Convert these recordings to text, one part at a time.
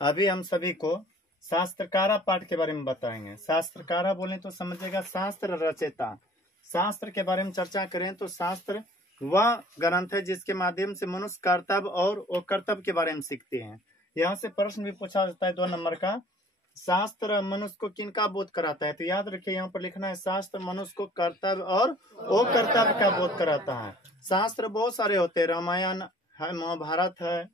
अभी हम सभी को शास्त्रकारा पाठ के बारे में बताएंगे। शास्त्रकारा बोले तो समझेगा शास्त्र रचयिता। शास्त्र के बारे में चर्चा करें तो शास्त्र वह ग्रंथ है जिसके माध्यम से मनुष्य कर्तव्य और वो कर्तव्य के बारे में सीखते हैं। यहाँ से प्रश्न भी पूछा जाता है 2 नंबर का, शास्त्र मनुष्य को किनका बोध कराता है? तो याद रखिए यहाँ पर लिखना है शास्त्र मनुष्य को कर्तव्य और वो कर्तव्य का बोध कराता है। शास्त्र बहुत सारे होते हैं, रामायण है, महाभारत है,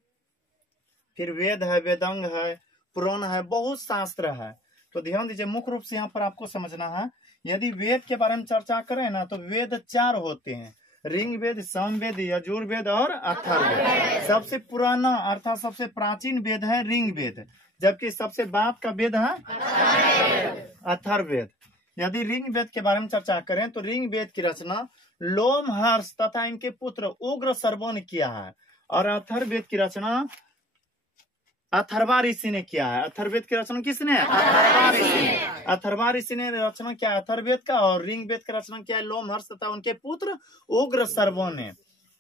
फिर वेद है, वेदांग है, पुराण है, बहुत शास्त्र है। तो ध्यान दीजिए, मुख्य रूप से यहाँ पर आपको समझना है, यदि वेद के बारे में चर्चा करें ना तो वेद 4 होते हैं, ऋग्वेद, सामवेद, यजुर्वेद और अथर्ववेद। सबसे पुराना अर्थात सबसे प्राचीन वेद है ऋग्वेद, जबकि सबसे बाद का वेद है अथर्ववेद। यदि ऋग्वेद के बारे में चर्चा करें तो ऋग्वेद की रचना लोमहर्ष तथा इनके पुत्र उग्र सर्वो ने किया है, और अथर्ववेद की रचना अथर्वा ऋषि ने किया है। अथर्ववेद की रचना किसने? अथर्वा ऋषि ने। अथर्वा ऋषि ने रचना किया अथर्ववेद का, और ऋग्वेद का रचना किया है लोमहर्ष तथा उनके पुत्र उग्र सर्वो ने।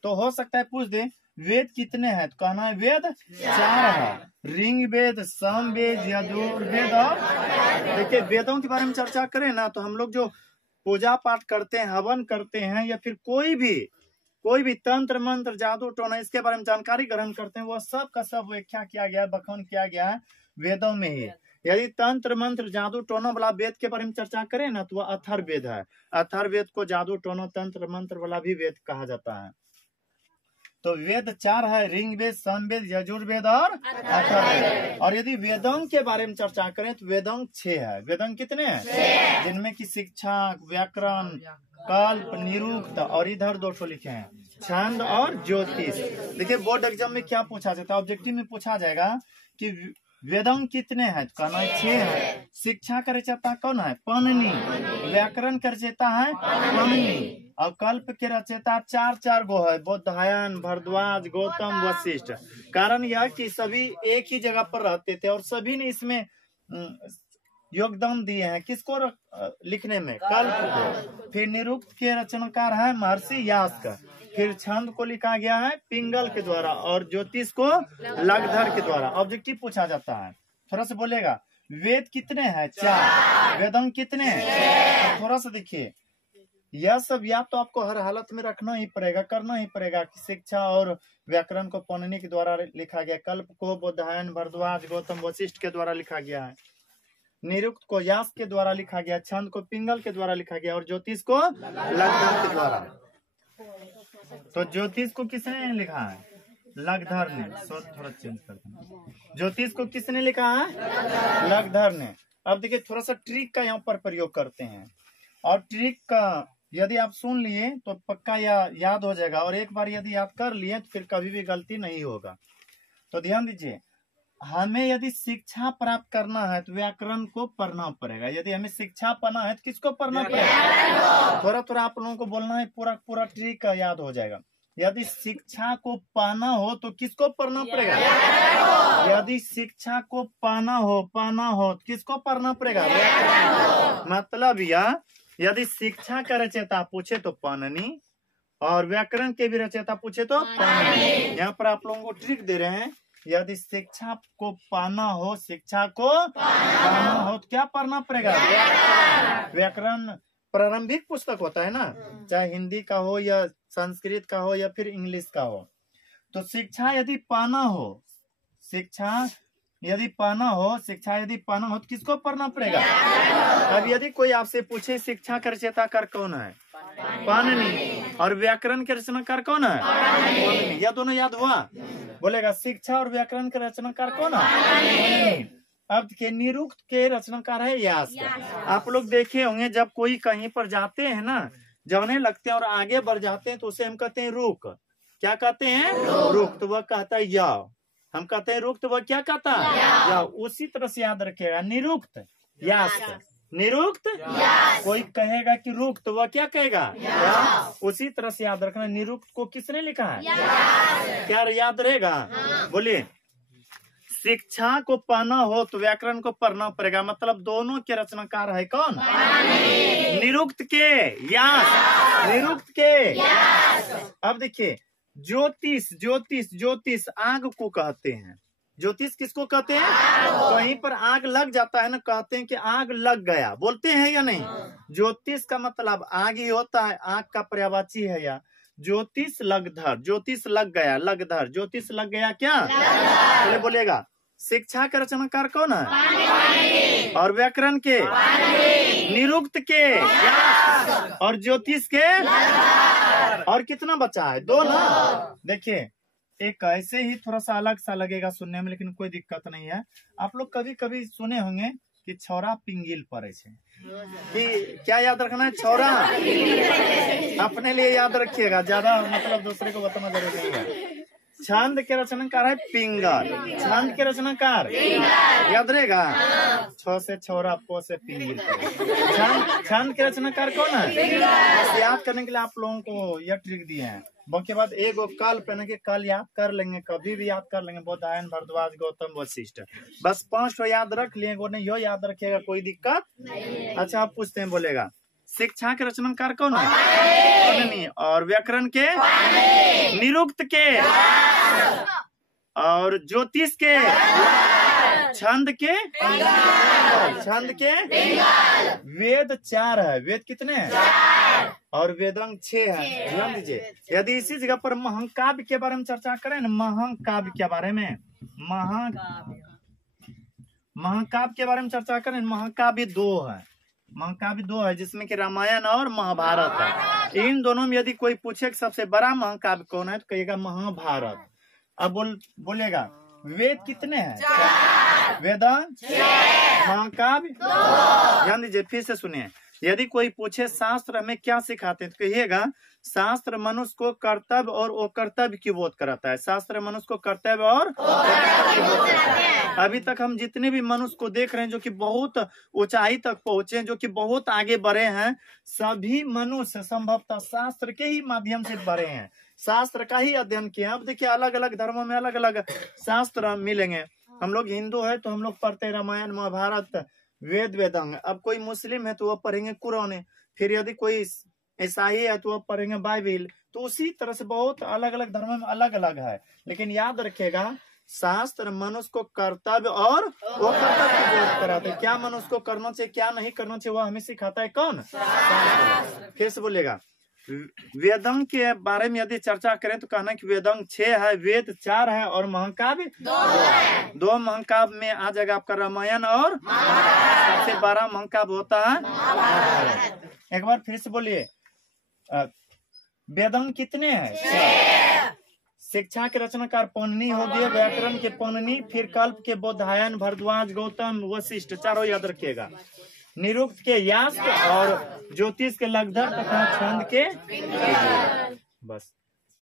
तो हो सकता है पूछ दे वेद कितने हैं, तो कहना है वेद 4 है, ऋग्वेद, सामवेद, यजुर्वेद और देखिए वेदों के बारे में चर्चा करें ना तो हम लोग जो पूजा पाठ करते हैं, हवन करते हैं, या फिर कोई भी तंत्र मंत्र जादू टोना इसके बारे में जानकारी ग्रहण करते हैं, वह सब का सब व्याख्या किया गया है, बखान किया गया है वेदों में ही। यदि तंत्र मंत्र जादू टोना वाला वेद के बारे में चर्चा करें ना तो वह अथर्ववेद है। अथर्ववेद को जादू टोना तंत्र मंत्र वाला भी वेद कहा जाता है। तो वेद 4 है, ऋग्वेद, सामवेद, यजुर्वेद और अथर्ववेद। और यदि वेदांग के बारे में चर्चा करें तो वेदांग 6 है। वेदांग कितने हैं? जिनमें की शिक्षा, व्याकरण, कल्प, निरुक्त और इधर 2 लिखे हैं, छंद और ज्योतिष। देखिए बोर्ड एग्जाम में क्या पूछा जाता है, ऑब्जेक्टिव में पूछा जाएगा कि वेदांग कितने हैं, तो कहना है 6 है। शिक्षा का रचयिता कौन है? पाणिनि। व्याकरण का रचयिता है पाणिनि। और कल्प के रचयिता 4 गो है, बोधायन, भरद्वाज, गौतम, वशिष्ठ। कारण यह कि सभी एक ही जगह पर रहते थे और सभी ने इसमें योगदान दिए हैं। किसको लिखने में? कल्प को। फिर निरुक्त के रचनाकार है महर्षि यास्क। फिर छंद को लिखा गया है पिंगल के द्वारा, और ज्योतिष को लगधर के द्वारा। ऑब्जेक्टिव पूछा जाता है, थोड़ा सा बोलेगा वेद कितने हैं? 4। वेदांग कितने हैं? थोड़ा सा देखिए, यह सब या तो आपको हर हालत में रखना ही पड़ेगा, करना ही पड़ेगा कि शिक्षा और व्याकरण को पाणिनि के द्वारा लिखा गया, कल्प को बोधायन, भरद्वाज, गौतम, वशिष्ठ के द्वारा लिखा गया है, निरुक्त को यास के द्वारा लिखा गया, छंद को पिंगल के द्वारा लिखा गया, और ज्योतिष को लगधर के द्वारा। तो ज्योतिष को किसने लिखा है? लगधर ने। थोड़ा चेंज कर दें, ज्योतिष को किसने लिखा है? लगधर ने। अब देखिए थोड़ा सा ट्रिक का यहाँ पर प्रयोग करते हैं, और ट्रिक का यदि आप सुन लिए तो पक्का याद हो जाएगा, और एक बार यदि याद कर लिए तो फिर कभी भी गलती नहीं होगा। तो ध्यान दीजिए, हमें यदि शिक्षा प्राप्त करना है तो व्याकरण को पढ़ना पड़ेगा। यदि हमें शिक्षा पाना है तो किसको पढ़ना पड़ेगा? थोड़ा आप लोगों को बोलना है, पूरा ट्रिक याद हो जाएगा। यदि शिक्षा को पाना हो तो किसको पढ़ना पड़ेगा? यदि शिक्षा को पाना हो तो किसको पढ़ना पड़ेगा? मतलब यदि शिक्षा का रचयिता पूछे तो पाणिनि, और व्याकरण के भी रचयिता पूछे तो पाणिनि। यहाँ पर आप लोगों को ट्रिक दे रहे हैं, यदि शिक्षा को पाना हो तो क्या पढ़ना पड़ेगा? व्याकरण प्रारंभिक पुस्तक होता है ना, चाहे हिंदी का हो या संस्कृत का हो या फिर इंग्लिश का हो। तो शिक्षा यदि पाना हो तो किसको पढ़ना पड़ेगा? अब यदि कोई आपसे पूछे शिक्षा का रचयिताकार कौन है? पाणिनि। और व्याकरण के रचनाकार कौन है? पाणिनि। यह दोनों याद हुआ? बोलेगा शिक्षा और व्याकरण के रचनाकार कौन है? अब के निरुक्त के रचनाकार है यास्क। आप लोग देखे होंगे जब कोई कहीं पर जाते हैं ना, जाने लगते हैं और आगे बढ़ जाते हैं तो उसे हम कहते हैं रुक। क्या कहते हैं? रुक। तो वह कहता है या। हम कहते हैं रुक तो वह क्या कहता है? या। उसी तरह से याद रखिएगा, निरुक्त यास्क। निरुक्त कोई कहेगा कि रुक तो वह क्या कहेगा? उसी तरह से याद रखना, निरुक्त को किसने लिखा है? क्या याद रहेगा? बोलिए, शिक्षा को पाना हो तो व्याकरण को पढ़ना पड़ेगा, मतलब दोनों के रचनाकार है कौन? निरुक्त के यास। निरुक्त के यास। अब देखिए ज्योतिष आग को कहते हैं, ज्योतिष किसको कहते हैं? तो वहीं पर आग लग जाता है ना, कहते हैं कि आग लग गया, बोलते हैं या नहीं? ज्योतिष का मतलब आग ही होता है, आग का पर्यायवाची है या ज्योतिष लगधर, ज्योतिष लग गया, लगधर, ज्योतिष लग गया क्या? पहले बोलेगा। शिक्षा के रचनाकार कौन है? और व्याकरण के, निरुक्त के, और ज्योतिष के, और कितना बचा है? 2 ना। देखिए एक ऐसे ही थोड़ा सा अलग सा लगेगा सुनने में, लेकिन कोई दिक्कत नहीं है। आप लोग कभी कभी सुने होंगे कि छौरा पिंगिल पड़े छे, कि क्या याद रखना है? छौरा अपने लिए याद रखिएगा, ज्यादा मतलब दूसरे को बताना जरूरी नहीं है। छंद के रचनाकार है पिंगल, छंद के रचनाकार याद रहेगा, छ से छौरा, पो से पिंगिल। छंद के रचनाकार कौन है? याद करने के लिए आप लोगों को यह ट्रिक दिए हैं। के बाद एक कल पहने के कल याद कर लेंगे, कभी भी याद कर लेंगे। बोधायन, भरद्वाज, गौतम, वशिष्ठ, बस 5 याद रख लिए, वो नहीं यो याद रखिएगा, कोई दिक्कत नहीं। अच्छा आप पूछते हैं, बोलेगा शिक्षा के रचनाकार कौन है? नहीं। और व्याकरण के, निरुक्त के, और ज्योतिष के, छंद के, छंद के, वेद 4 है। वेद कितने हैं? और वेदांग 6 है। ध्यान दीजिए, यदि इसी जगह पर महाकाव्य के बारे में चर्चा करें ना, महाकाव्य के बारे में, महाकाव्य के बारे में चर्चा करें, महाकाव्य 2 है। महाकाव्य 2 है, जिसमें कि रामायण और महाभारत है। इन दोनों में यदि कोई पूछे कि सबसे बड़ा महाकाव्य कौन है, तो कहिएगा महाभारत। अब बोलेगा वेद कितने हैं? 4। वेदांग 6, महाकाव्य 2। ध्यान दीजिए, फिर से सुनिए। यदि कोई पूछे शास्त्र हमें क्या सिखाते हैं, तो कहिएगा शास्त्र मनुष्य को कर्तव्य और अकर्तव्य की बोध कराता है। शास्त्र मनुष्य को कर्तव्य और अकर्तव्य की बोध कराता है। अभी तक हम जितने भी मनुष्य को देख रहे हैं जो कि बहुत ऊंचाई तक पहुंचे, जो कि बहुत आगे बढ़े हैं, सभी मनुष्य संभवतः शास्त्र के ही माध्यम से बढ़े हैं, शास्त्र का ही अध्ययन किया। अब देखिए अलग अलग धर्मों में अलग अलग शास्त्र मिलेंगे। हम लोग हिंदू है तो हम लोग पढ़ते रामायण, महाभारत, वेद, वेदांग। अब कोई मुस्लिम है तो वो पढ़ेंगे कुरान, फिर यदि कोई ईसाई है तो वो पढ़ेंगे बाइबिल। तो उसी तरह से बहुत अलग अलग धर्मों में अलग अलग है। लेकिन याद रखिएगा, शास्त्र मनुष्य को कर्तव्य और वो कर्तव्य की बोध कराते हैं। क्या मनुष्य को करना चाहिए, क्या नहीं करना चाहिए, वह हमें सिखाता है कौन? फिर से बोलेगा। वेदांग के बारे में यदि चर्चा करें तो कहना कि वेदांग 6 है, वेद 4 है, और महाकाव्य 2 महाकाव्य में आ जाएगा आपका रामायण, और सबसे बड़ा महाकाव्य होता है महाभारत। एक बार फिर से बोलिए, वेदांग कितने हैं? शिक्षा के रचनाकार पौननी हो गए, व्याकरण के पौननी, फिर कल्प के बोधायन, भरद्वाज, गौतम, वशिष्ठ, 4 याद रखिएगा। निरुक्त के यास्क, और ज्योतिष के लगधर, तथा छंद के बस।